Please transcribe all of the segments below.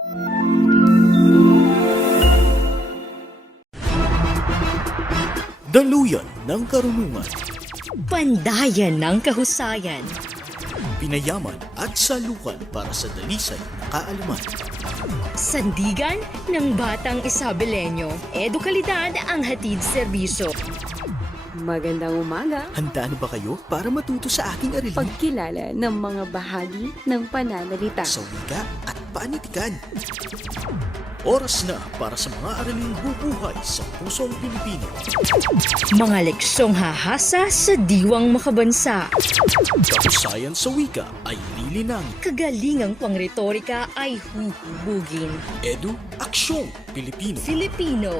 Daluyan ng karunungan, Pandayan ng kahusayan. pinayaman at salukan para sa dalisay na kaalaman. Sandigan ng Batang Isabelenyo. Edukalidad ang hatid serbisyo. Magandang umaga. Handa na ba kayo para matuto sa aking aralin Pagkilala ng mga bahagi ng pananalita. sa wika at panitikan? Oras na para sa mga araling bubuhay sa pusong Pilipino. Mga leksyong hahasa sa diwang makabansa. Kahusayan sa wika ay lilinangin. Kagalingang pangretorika ay huhubugin. Edu, Aksyong Pilipino. Filipino.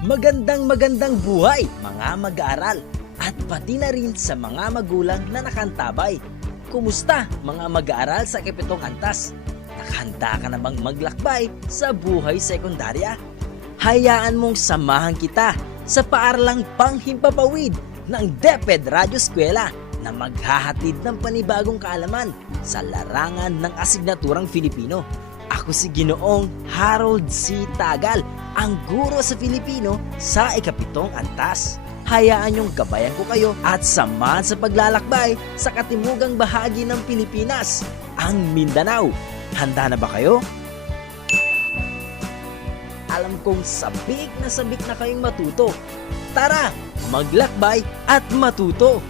Magandang buhay mga mag-aaral at pati na rin sa mga magulang na nakantabay. Kumusta mga mag-aaral sa ikapitong antas? Nakahanda ka na bang maglakbay sa buhay sekundarya? Hayaan mong samahan kita sa paaralang panghimpapawid ng DepEd Radyo Eskwela na maghahatid ng panibagong kaalaman sa larangan ng asignaturang Filipino. Ako si Ginoong Harold C. Tagal, ang guro sa Filipino sa ikapitong antas. Hayaan niyong gabayan ko kayo at samahan sa paglalakbay sa katimugang bahagi ng Pilipinas, ang Mindanao. Handa na ba kayo? Alam kong sabik na kayong matuto. Tara, maglakbay at matuto!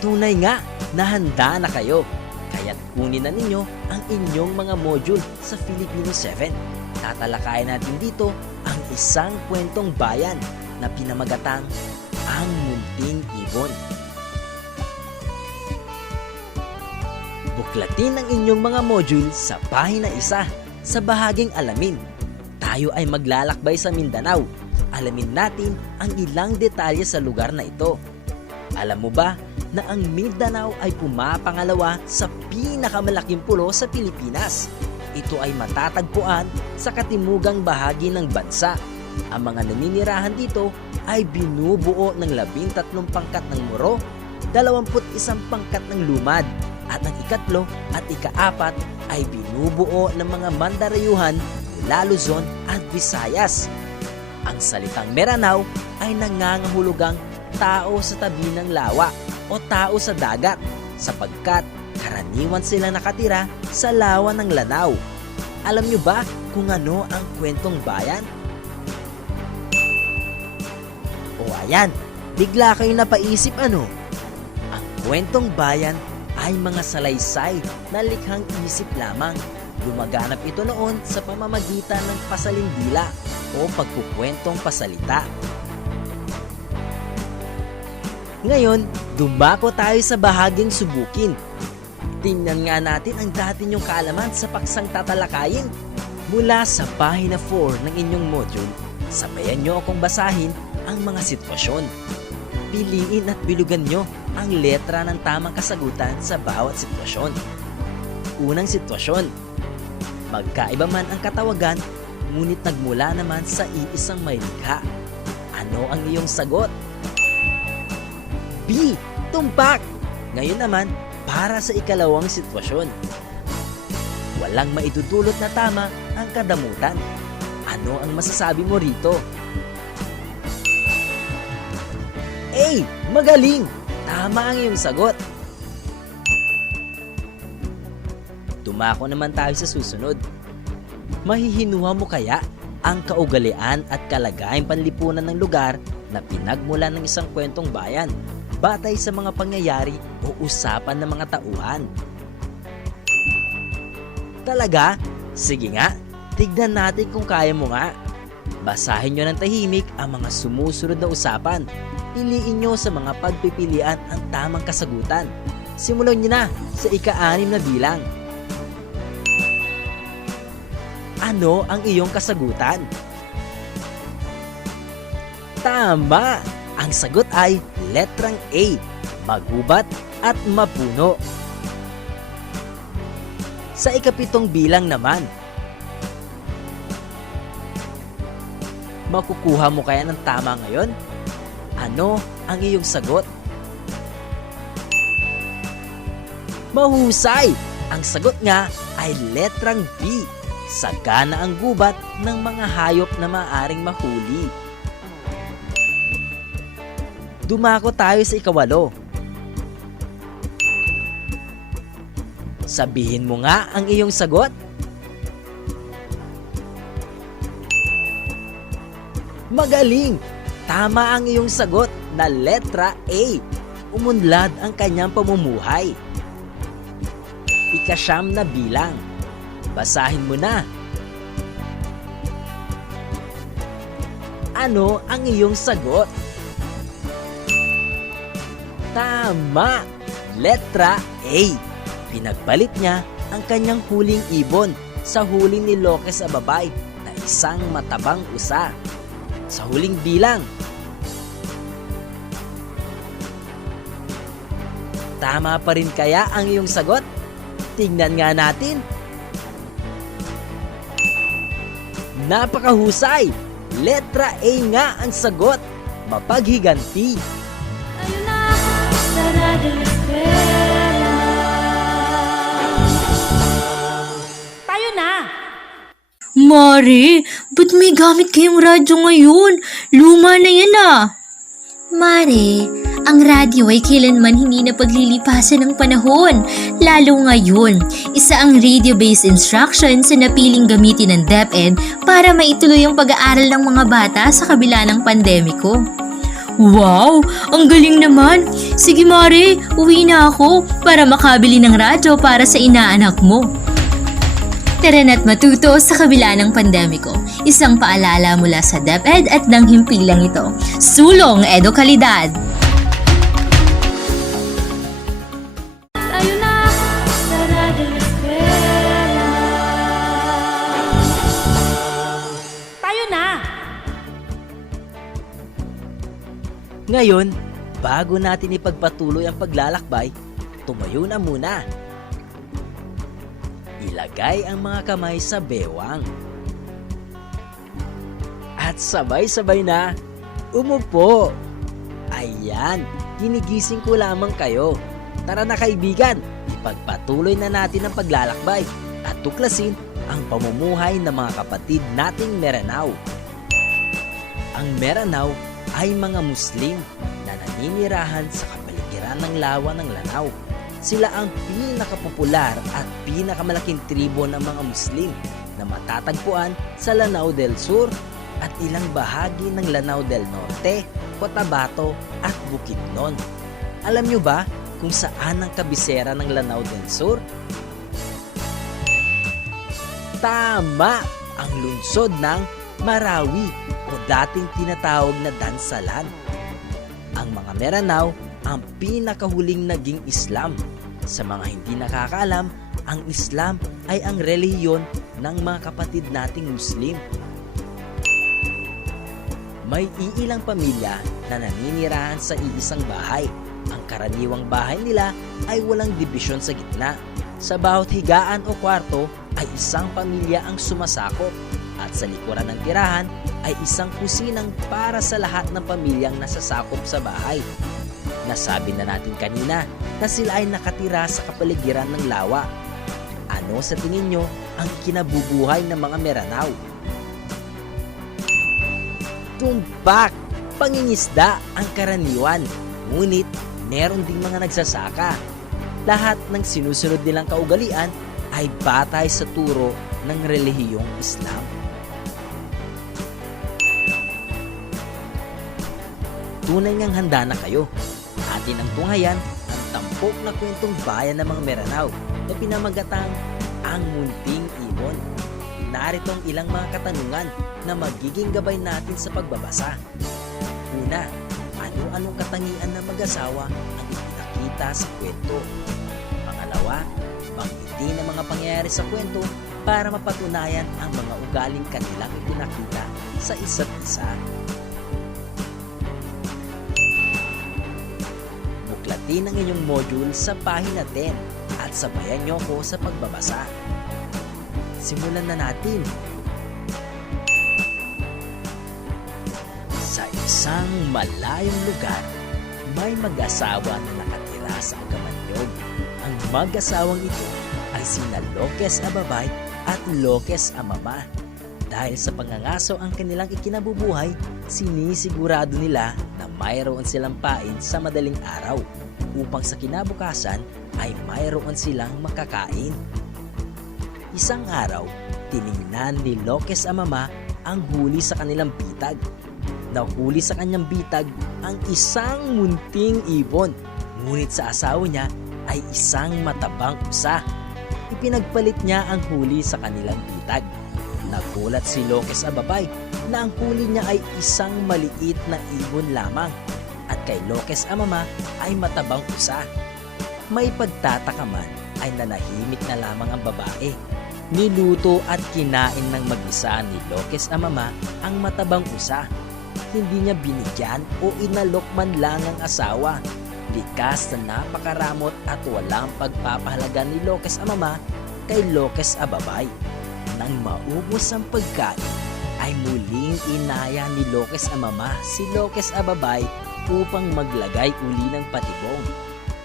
Tunay nga na handa na kayo. Kaya't kunin na ninyo ang inyong mga module sa Filipino 7. Tatalakayin natin dito ang isang kwentong bayan na pinamagatang Ang Munting Ibon. Buklatin ang inyong mga module sa pahina 1 sa bahaging alamin. Tayo ay maglalakbay sa Mindanao. Alamin natin ang ilang detalye sa lugar na ito. Alam mo ba na ang Mindanao ay pumapangalawa sa pinakamalaking pulo sa Pilipinas? Ito ay matatagpuan sa katimugang bahagi ng bansa. Ang mga naninirahan dito ay binubuo ng 13 pangkat ng Moro, 21 pangkat ng Lumad, at ang ikatlo at ikaapat ay binubuo ng mga Mandarayuhan mula Luzon at Visayas. Ang salitang Meranao ay nangangahulugang tao sa tabi ng lawa o tao sa dagat sapagkat karaniwan sila nakatira sa lawa ng Lanao. Alam nyo ba kung ano ang kwentong bayan? O ayan, bigla kayong napaisip ano? Ang kwentong bayan ay mga salaysay na likhang isip lamang. Lumaganap ito noon sa pamamagitan ng pasalindila o pagkukwentong pasalita. Ngayon, dumako tayo sa bahaging subukin. Tingnan nga natin ang dati niyong kaalaman sa paksang tatalakayin. Mula sa pahina 4 ng inyong module, sabayan niyo akong basahin ang mga sitwasyon. Piliin at bilugan niyo ang letra ng tamang kasagutan sa bawat sitwasyon. Unang sitwasyon. Magkaiba man ang katawagan, ngunit nagmula naman sa iisang may likha. Ano ang iyong sagot? B. Tumpak! Ngayon naman, para sa ikalawang sitwasyon. Walang maidudulot na tama ang kadamutan. Ano ang masasabi mo rito? A. Magaling! Tama ang iyong sagot. Dumako naman tayo sa susunod. Mahihinuha mo kaya ang kaugalian at kalagayang panlipunan ng lugar na pinagmulan ng isang kwentong bayan batay sa mga pangyayari o usapan ng mga tauhan? Talaga? Sige nga, tignan natin kung kaya mo nga. Basahin nyo ng tahimik ang mga sumusunod na usapan. Piliin nyo sa mga pagpipilian ang tamang kasagutan. Simulan nyo na sa ika-6 na bilang. Ano ang iyong kasagutan? Tama! Ang sagot ay letrang A, magubat at mapuno. Sa ika-7 bilang naman, makukuha mo kaya ng tama ngayon? Ano ang iyong sagot? Mahusay! Ang sagot nga ay letrang B. Sagana ang gubat ng mga hayop na maaring mahuli. Dumako tayo sa ikawalo. Sabihin mo nga ang iyong sagot. Magaling! Tama ang iyong sagot na letra A. Umunlad ang kanyang pamumuhay. Ika-9 na bilang. Basahin mo na. Ano ang iyong sagot? Tama! Letra A. Pinagpalit niya ang kanyang huling ibon sa huling ni Loke sa babay na isang matabang usa. Sa huling bilang. Tama pa rin kaya ang iyong sagot? Tingnan nga natin. Napakahusay! Letra A nga ang sagot. Mapaghiganti. Ayun na, sa Radyo Eskwela. Tayo na! Mare, ba't may gamit kayong radyo ngayon? Luma na yan ah. Mare, ang radyo ay kailanman hindi na paglilipasan ng panahon. Lalo ngayon, isa ang radio-based instructions na napiling gamitin ng DepEd para maituloy ang pag-aaral ng mga bata sa kabila ng pandemiko. Wow! Ang galing naman! Sige Mare, uwi na ako para makabili ng radyo para sa inaanak mo. Tara na't matuto sa kabila ng pandemiko. Isang paalala mula sa DepEd at ng himpilang ito. Sulong Edukalidad! Tayo na, sa Radyo Eskwela. Tayo na! Ngayon, bago natin ipagpatuloy ang paglalakbay, tumayo na muna. Ilagay ang mga kamay sa bewang. At sabay-sabay na, umupo. Ayan, ginigising ko lamang kayo. Tara na kaibigan, ipagpatuloy na natin ang paglalakbay at tuklasin ang pamumuhay ng mga kapatid nating Meranao. Ang Meranao ay mga Muslim na naninirahan sa kapaligiran ng lawa ng Lanao. Sila ang pinakapopular at pinakamalaking tribo ng mga Muslim na matatagpuan sa Lanao del Sur at ilang bahagi ng Lanao del Norte, Cotabato at Bukidnon. Alam nyo ba kung saan ang kabisera ng Lanao del Sur? Tama! Ang lungsod ng Marawi o dating tinatawag na Dansalan. Ang mga Meranao ang pinakahuling naging Islam. Sa mga hindi nakakaalam, ang Islam ay ang relihiyon ng mga kapatid nating Muslim. May iilang pamilya na naninirahan sa iisang bahay. Ang karaniwang bahay nila ay walang dibisyon sa gitna. Sa bawat higaan o kwarto ay isang pamilya ang sumasakop at sa likuran ng tirahan ay isang kusinang para sa lahat ng pamilyang nasasakop sa bahay. Nasabi na natin kanina na sila ay nakatira sa kapaligiran ng lawa. Ano sa tingin nyo ang kinabubuhay ng mga Meranao? Tumpak! Pangingisda ang karaniwan, ngunit meron ding mga nagsasaka. Lahat ng sinusunod nilang kaugalian ay batay sa turo ng relihiyong Islam. Tunay ngang handa na kayo. Atin ang tunghayan ang tampok na kwentong bayan ng mga Meranao na pinamagatang ang Munting Ibon. Narito ang ilang mga katanungan na magiging gabay natin sa pagbabasa. Una, ano-anong katangian ng mag-asawa ang ipinakita sa kwento? Pangalawa, banggitin ang mga pangyayari sa kwento para mapatunayan ang mga ugaling kanilang ipinakita sa isa't isa. Buklatin ang inyong module sa pahina 10 at sabayan niyo ko sa pagbabasa. Simulan na natin. Sa isang malayong lugar, may mag-asawa na nakatira sa Agamanyog. Ang mag-asawang ito ay sina Loques Ababay at Loques Amama. Dahil sa pangangaso ang kanilang ikinabubuhay, sinisigurado nila na mayroon silang pain sa madaling araw upang sa kinabukasan ay mayroon silang makakain. Isang araw, tiningnan ni Loques Amama ang huli sa kanilang bitag. Nahuli sa kanyang bitag ang isang munting ibon, ngunit sa asawa niya ay isang matabang usa. Ipinagpalit niya ang huli sa kanilang bitag. Nagulat si Loques Ababay na ang huli niya ay isang maliit na ibon lamang at kay Loques Amama ay matabang usa. May pagtataka man ay nanahimik na lamang ang babae. Niluto at kinain ng mag-isa ni Loques Amama ang matabang usa. Hindi niya binigyan o inalok man lang ang asawa. Likas na napakaramot at walang pagpapahalaga ni Loques Amama kay Loques Ababay. Nang maubos ang pagkain, ay muling inaya ni Loques Amama si Loques Ababay upang maglagay uli ng patibong.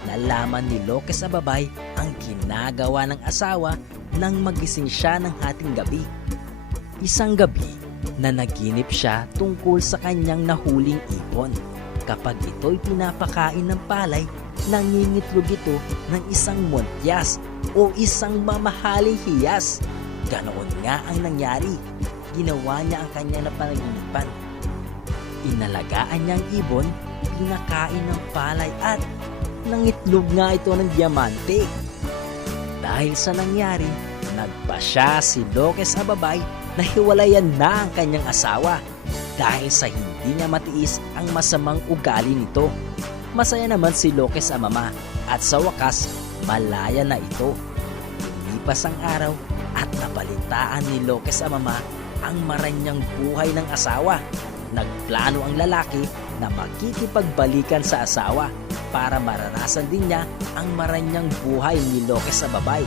Nalaman ni Loques Ababay ang ginagawa ng asawa nang magising siya ng hating gabi. Isang gabi, na naginip siya tungkol sa kanyang nahuling ibon. Kapag ito'y pinapakain ng palay, nangingitlog ito ng isang montyas o isang mamahaling hiyas. Ganoon nga ang nangyari. Ginawa niya ang kanyang napanaginipan. Inalagaan niya ang ibon, pinakain ng palay at nangitlog nga ito ng diamante. Dahil sa nangyari, nagpasya si Loques Ababay na hiwalayan na ang kanyang asawa dahil sa hindi niya matiis ang masamang ugali nito. Masaya naman si Loques Amama at sa wakas, malaya na ito. Lumipas ang araw at nabalitaan ni Loques Amama ang maranyang buhay ng asawa. Nagplano ang lalaki na makikipagbalikan sa asawa para maranasan din niya ang maranyang buhay ni Loques Ababay.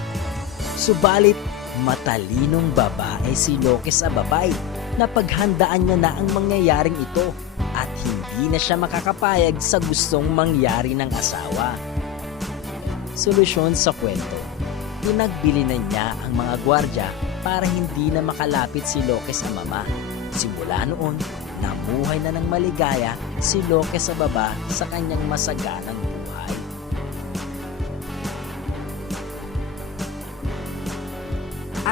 Subalit, matalinong babae si Loques Ababay na paghandaan niya na ang mangyayaring ito at hindi na siya makakapayag sa gustong mangyari ng asawa. Solusyon sa kwento. Pinagbili na niya ang mga gwardya para hindi na makalapit si Loques Amama. Simula noon, namuhay na ng maligaya si Loques Ababa sa kanyang masaganang buhay.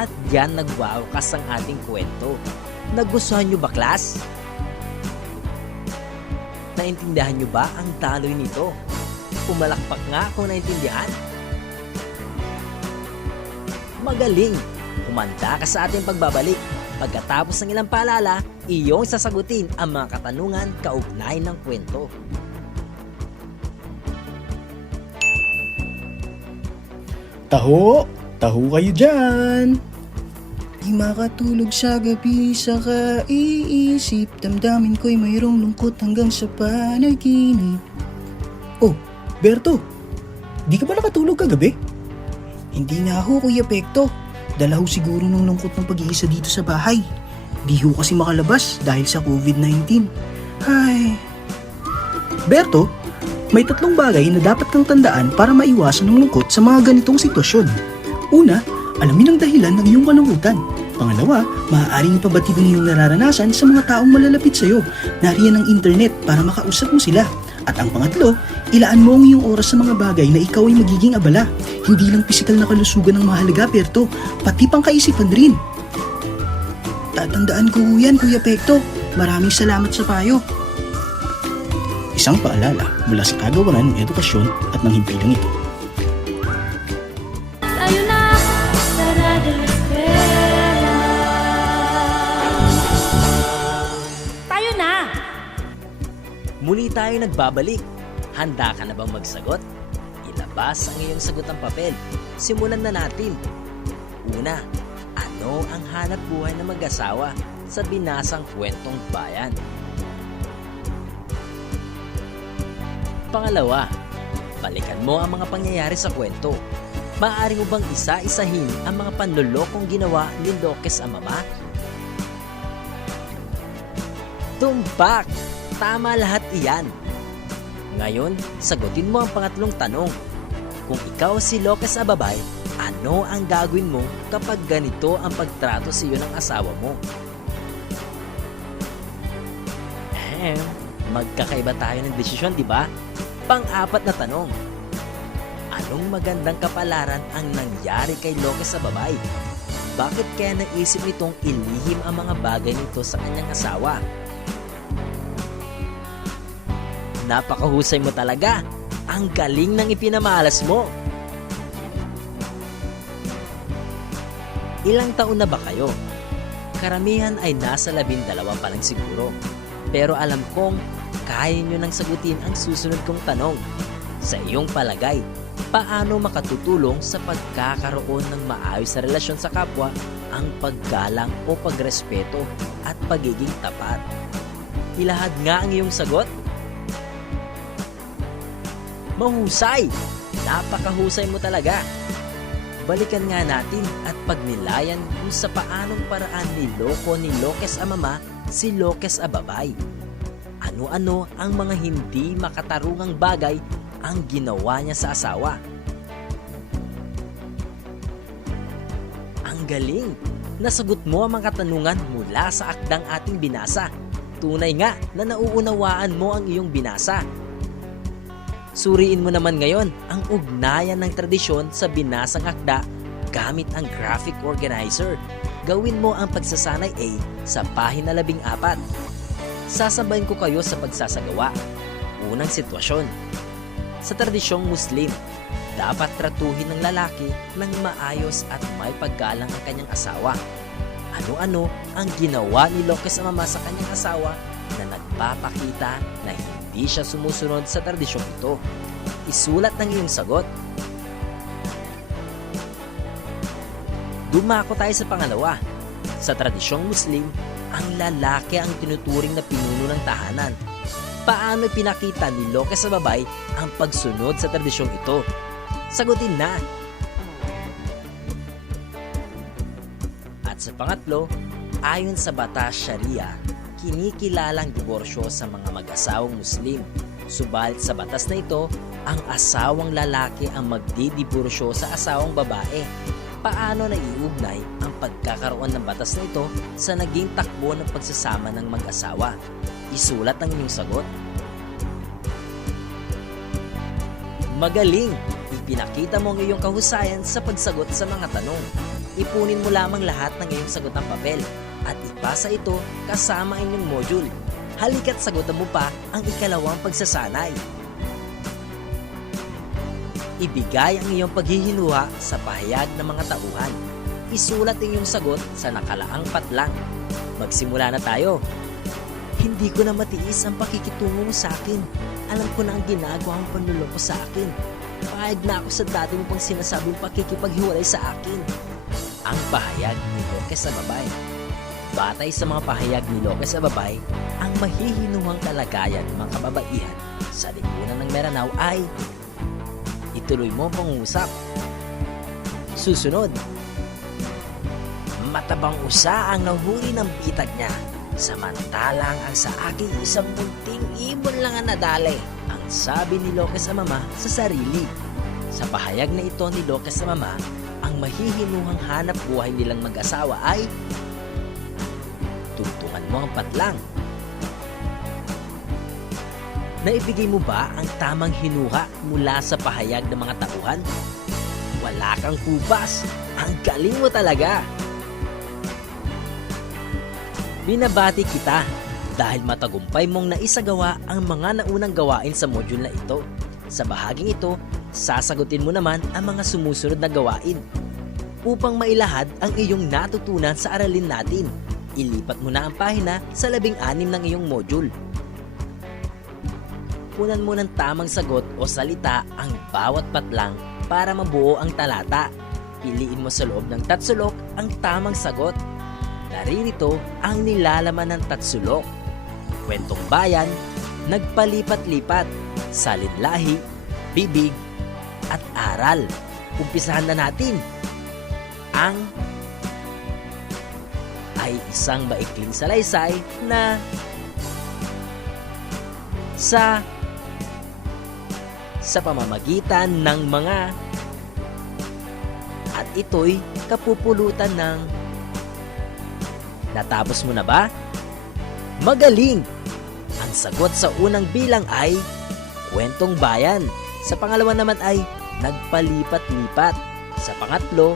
At yan nagwawakas ang ating kwento. Nagustuhan nyo ba, class? Naintindihan nyo ba ang taloy nito? Pumalakpak nga kung naintindihan. Magaling! Kumanda ka sa ating pagbabalik. Pagkatapos ng ilang paalala, iyong sasagutin ang mga katanungan kaugnay ng kwento. Taho! Taho kayo dyan! Di makatulog sa gabi sa kaiisip, damdamin ko'y mayroong lungkot hanggang sa panaginip. Oh, Berto! Di ka ba nakatulog kagabi? Hindi nga ho, Kuya Pekto. Dala ho siguro ng lungkot ng pag-iisa dito sa bahay. Di ho kasi makalabas dahil sa COVID-19. Ay... Berto, may 3 bagay na dapat kang tandaan para maiwasan ng lungkot sa mga ganitong sitwasyon. Una, alamin ang dahilan ng iyong kalungkutan. Pangalawa, maaaring ipabatid ang iyong nararanasan sa mga taong malalapit sa iyo. Nariyan ang internet para makausap mo sila. At ang pangatlo, ilaan mo ang iyong oras sa mga bagay na ikaw ay magiging abala. Hindi lang pisikal na kalusugan ang mahalaga, Perto, pati pang kaisipan rin. Tatandaan ko yan, Kuya Pekto. Maraming salamat sa payo. Isang paalala mula sa kagawaran ng edukasyon at ng himpilang ito. Tayo na sa Radyo Eskwela. Tayo na! Muli tayo nagbabalik. Handa ka na bang magsagot? Ilabas ang iyong sagot ng papel. Simulan na natin. Una, ano ang hanap buhay ng mag-asawa sa binasang kwentong bayan? Pangalawa, balikan mo ang mga pangyayari sa kwento. Maaari mo bang isa-isahin ang mga panlolokong ginawa ni Loques Amama? Tumpak! Tama lahat iyan. Ngayon, sagutin mo ang pangatlong tanong. Kung ikaw si Lucas Ababay, ano ang gagawin mo kapag ganito ang pagtrato sa iyo ng asawa mo? Magkakaiba tayo ng desisyon, di ba? Pang-apat na tanong. Anong magandang kapalaran ang nangyari kay Lucas Ababay? Bakit kaya naisip nitong ilihim ang mga bagay nito sa kanyang asawa? Napakahusay mo talaga! Ang galing ng ipinamalas mo! Ilang taon na ba kayo? Karamihan ay nasa 12 pa lang siguro. Pero alam kong kaya nyo nang sagutin ang susunod kong tanong. Sa iyong palagay, paano makatutulong sa pagkakaroon ng maayos na relasyon sa kapwa ang paggalang o pagrespeto at pagiging tapat? Ilahad nga ang iyong sagot. Mahusay! Napakahusay mo talaga! Balikan nga natin at pagnilayan kung sa paanong paraan niloko ni Lucas Amama si Lucas Ababay. Ano-ano ang mga hindi makatarungang bagay ang ginawa niya sa asawa? Ang galing! Nasagot mo ang mga katanungan mula sa akdang ating binasa. Tunay nga na nauunawaan mo ang iyong binasa. Suriin mo naman ngayon ang ugnayan ng tradisyon sa binasang akda gamit ang graphic organizer. Gawin mo ang pagsasanay A sa pahina 14. Sasabayin ko kayo sa pagsasagawa. Unang sitwasyon. Sa tradisyong Muslim, dapat tratuhin ng lalaki ng maayos at may paggalang ang kanyang asawa. Ano-ano ang ginawa ni Lucas Amama sa kanyang asawa na nagpapakita na hindi siya sumusunod sa tradisyong ito? Isulat ng iyong sagot. Dumako tayo sa pangalawa. Sa tradisyong Muslim, ang lalaki ang tinuturing na pinuno ng tahanan. Paano pinakita ni Lucas Ababay ang pagsunod sa tradisyong ito? Sagutin na! At sa pangatlo, ayon sa batas Sharia, kinikilalang diborsyo sa mga mag-asawang Muslim. Subalit sa batas na ito, ang asawang lalaki ang magdidiborsyo sa asawang babae. Paano naiugnay ang pagkakaroon ng batas na ito sa naging takbo ng pagsasama ng mag-asawa? Isulat ang inyong sagot. Magaling! Ipinakita mo ang iyong kahusayan sa pagsagot sa mga tanong. Ipunin mo lamang lahat ng iyong sagot ng papel at ipasa ito kasama inyong module. Halika't sagutan mo pa ang ikalawang pagsasanay. Ibigay ang iyong paghihinuha sa pahayag ng mga tauhan. Isulat ang iyong sagot sa nakalaang patlang. Magsimula na tayo. Hindi ko na matiis ang pakikitungo mo sa akin. Alam ko na ang ginagawa ang panluloko sa akin. Pahayag na ako sa dati mo pang sinasabing pakikipaghiwalay sa akin. Ang pahayag ni Lucas Ababay. Batay sa mga pahayag ni Lucas Ababay, ang mahihinuhang kalagayan ng mga kababaihan sa lipunan ng Meranao ay ituloy mo ang pangungusap. Susunod. Matabang usa ang nahuli ng bitag niya, samantalang ang sa akin isang munting ibon lang ang nadali, ang sabi ni Lucas Amama sa sarili. Sa pahayag na ito ni Lucas Amama, ang mahihinuhang hanap buhay nilang mag-asawa ay tungtungan mo ang patlang. Naibigay mo ba ang tamang hinuha mula sa pahayag ng mga tauhan? Wala kang kubas. Ang galing mo talaga. Binabati kita dahil matagumpay mong naisagawa ang mga naunang gawain sa module na ito. Sa bahaging ito, sasagutin mo naman ang mga sumusunod na gawain. Upang mailahad ang iyong natutunan sa aralin natin, ilipat mo na ang pahina sa 16 ng iyong module. Punan mo ng tamang sagot o salita ang bawat patlang para mabuo ang talata. Piliin mo sa loob ng tatsulok ang tamang sagot. Naririto ang nilalaman ng tatsulok. Kwentong bayan, nagpalipat-lipat, salinlahi, bibig, at aral. Umpisahan na natin. Ang ay isang maikling salaysay na sa pamamagitan ng mga at ito'y kapupulutan ng natapos mo na ba? Magaling! Ang sagot sa unang bilang ay kwentong bayan. Sa pangalawa naman ay nagpalipat-lipat. Sa pangatlo,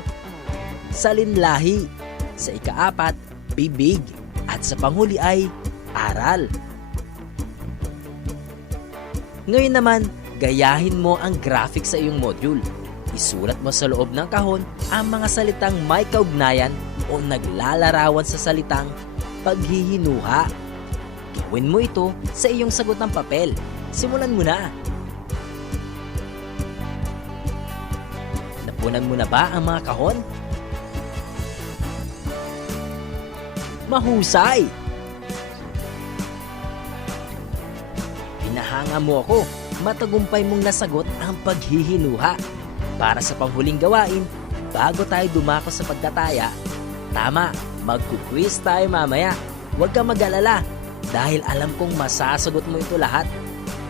salinlahi. Sa ikaapat, bibig. At sa panghuli ay aral. Ngayon naman, gayahin mo ang graphic sa iyong module. Isulat mo sa loob ng kahon ang mga salitang may kaugnayan o naglalarawan sa salitang paghihinuha. Gawin mo ito sa iyong sagot ng papel. Simulan mo na. Napunan mo na ba ang mga kahon? Mahusay! Pinahanga mo ako. Matagumpay mong nasagot ang paghihinuha. Para sa panghuling gawain, bago tayo dumako sa pagtataya, tama, magku-quiz tayo mamaya. Huwag kang mag-alala dahil alam kong masasagot mo ito lahat.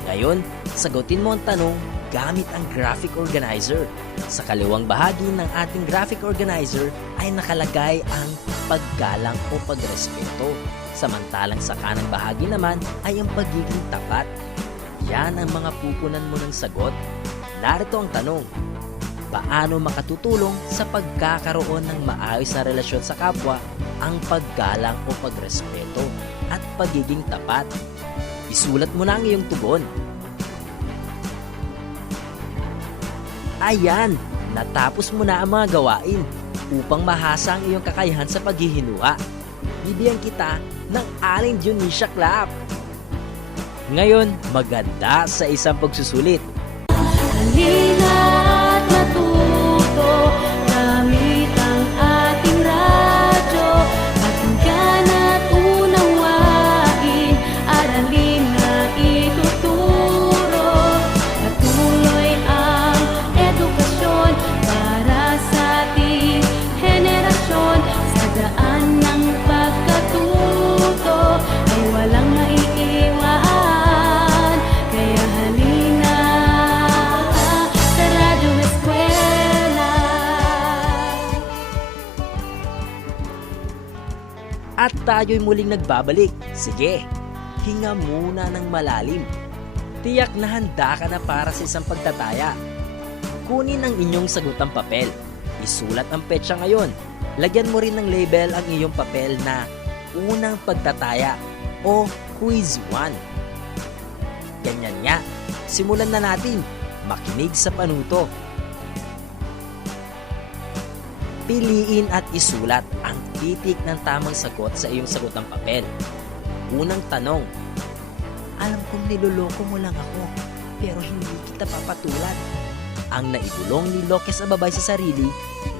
Ngayon, sagutin mo ang tanong gamit ang graphic organizer. Sa kaliwang bahagi ng ating graphic organizer ay nakalagay ang paggalang o pagrespeto. Samantalang sa kanang bahagi naman ay ang pagiging tapat. Yan ang mga pupunan mo ng sagot. Narito ang tanong. Paano makatutulong sa pagkakaroon ng maayos na relasyon sa kapwa ang paggalang o pagrespeto at pagiging tapat? Isulat mo na ang iyong tugon. Ayan, natapos mo na ang mga gawain upang mahasa ang iyong kakayahan sa paghihinuha. Bibigyan kita ng Aling Dionisha Clap. Ngayon, maganda sa isang pagsusulit. Halina't matuto, gamit ang ating radyo, pakinggan at unawain, aralin na ituturo. Patuloy ang edukasyon para sa ating henerasyon. Sa daan ng pagkatuto ay walang maiiwan. Kaya halina sa Radyo Eskwela. At tayo'y muling nagbabalik. Sige, hinga muna ng malalim. Tiyak na handa ka na para sa isang pagtataya. Kunin ang inyong sagutang papel. Isulat ang petsa ngayon. Lagyan mo rin ng label ang iyong papel na unang pagtataya o quiz 1. Ganyan nga. Simulan na natin. Makinig sa panuto. Piliin at isulat ang titik ng tamang sagot sa iyong sagotang papel. Unang tanong. Alam kong niloloko mo lang ako, pero hindi kita papatulan. Ang naibulong ni Loke sa babay sa sarili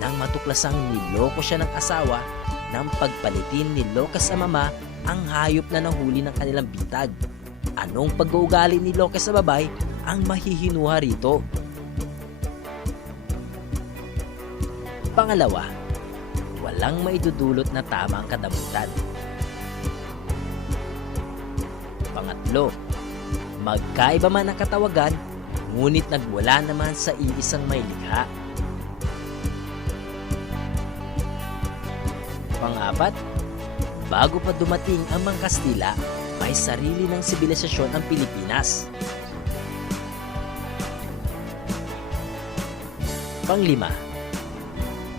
nang matuklasang niloko siya ng asawa nang pagpalitin ni Loke sa mama ang hayop na nahuli ng kanilang bitag. Anong pag-uugali ni Loke sa babay ang mahihinuha rito? Pangalawa, walang maidudulot na tama ang kadamutan. Pangatlo, magkaiba man ang katawagan, ngunit nagmula naman sa iisang may likha. Pang-apat, bago pa dumating ang mga Kastila, may sarili ng sibilisasyon ang Pilipinas. Pang-lima,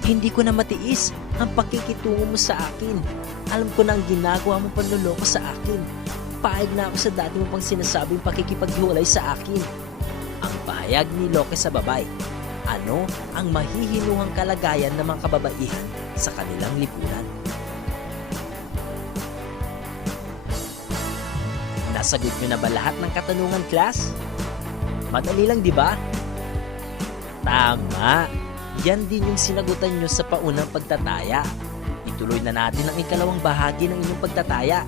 hindi ko na matiis ang pakikitungo mo sa akin. Alam ko na ang ginagawa mong panloloko sa akin. Paayag na ako sa dati mo pang sinasabing pakikipaghiwalay sa akin. Ang pahayag ni Loke sa babay. Ano ang mahihinuhang kalagayan ng mga kababaihan sa kanilang lipunan? Nasagot nyo na ba lahat ng katanungan, class? Madali lang, di ba? Tama! Yan din yung sinagutan nyo sa paunang pagtataya. Ituloy na natin ang ikalawang bahagi ng inyong pagtataya.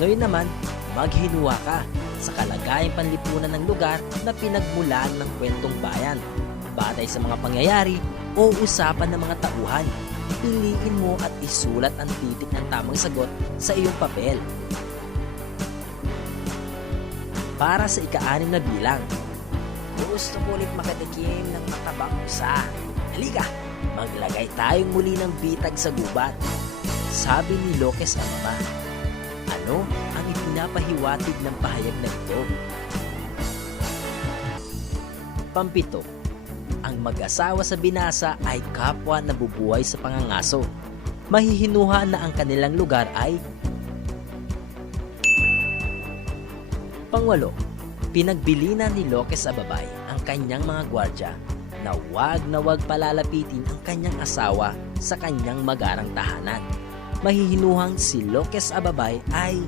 Ngayon naman, maghinuha ka sa kalagayang panlipunan ng lugar na pinagmulan ng kwentong bayan. Batay sa mga pangyayari o usapan ng mga tauhan, piliin mo at isulat ang titik ng tamang sagot sa iyong papel. Para sa ika-6 na bilang, Gusto ko ulit makatikim ng matabang pusa. Halika, maglagay tayong muli ng bitag sa gubat. Sabi ni Lokes ang ama. Ano ang ipinapahiwatig ng pahayag na ito? Pampito, ang mag-asawa sa binasa ay kapwa nabubuhay sa pangangaso. Mahihinuha na ang kanilang lugar ay Pangwalo, pinagbilinan ni Lokes Ababay ang kanyang mga gwardya na wag palalapitin ang kanyang asawa sa kanyang magarang tahanan. Mahihinuhang si Lokes Ababay ay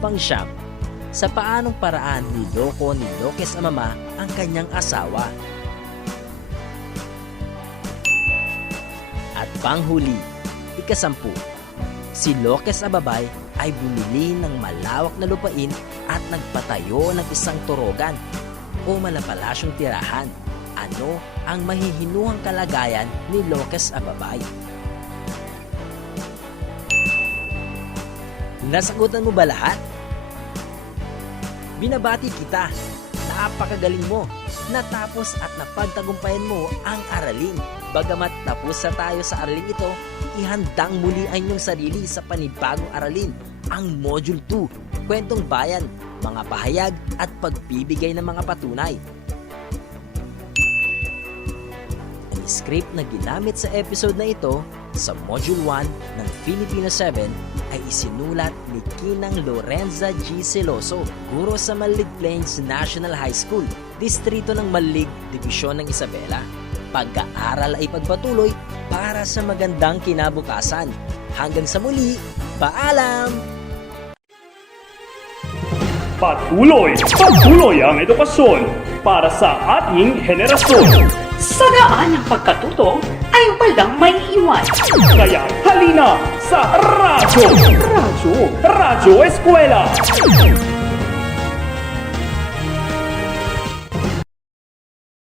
Pangsyam, sa paanong paraan niloko ni Lokes ang mama ang kanyang asawa. At panghuli, ikasampu, si Lokes Ababay ay bumili ng malawak na lupain at nagpatayo ng isang torogan o malapalasyong tirahan. Ano ang mahihinuhang kalagayan ni Lokes Ababay? Nasagutan mo ba lahat? Binabati kita. Napakagaling mo. Natapos at napagtagumpayan mo ang aralin. Bagamat tapos na tayo sa aralin ito, ihandang muli ang inyong sarili sa panibagong aralin, ang Module 2, Kwentong Bayan, mga pahayag at pagbibigay ng mga patunay. Ang script na ginamit sa episode na ito sa Module 1 ng Filipino 7 ay isinulat ni Kinang Lorenza G. Celoso, guro sa Malig Plains National High School, distrito ng Malig, Dibisyon ng Isabela. Pag-aaral ay pagpatuloy para sa magandang kinabukasan. Hanggang sa muli, paalam! Patuloy ang edukasyon para sa ating henerasyon. Sa daan ng pagkatuto ay walang may iwan. Kaya halina sa Radyo Eskwela!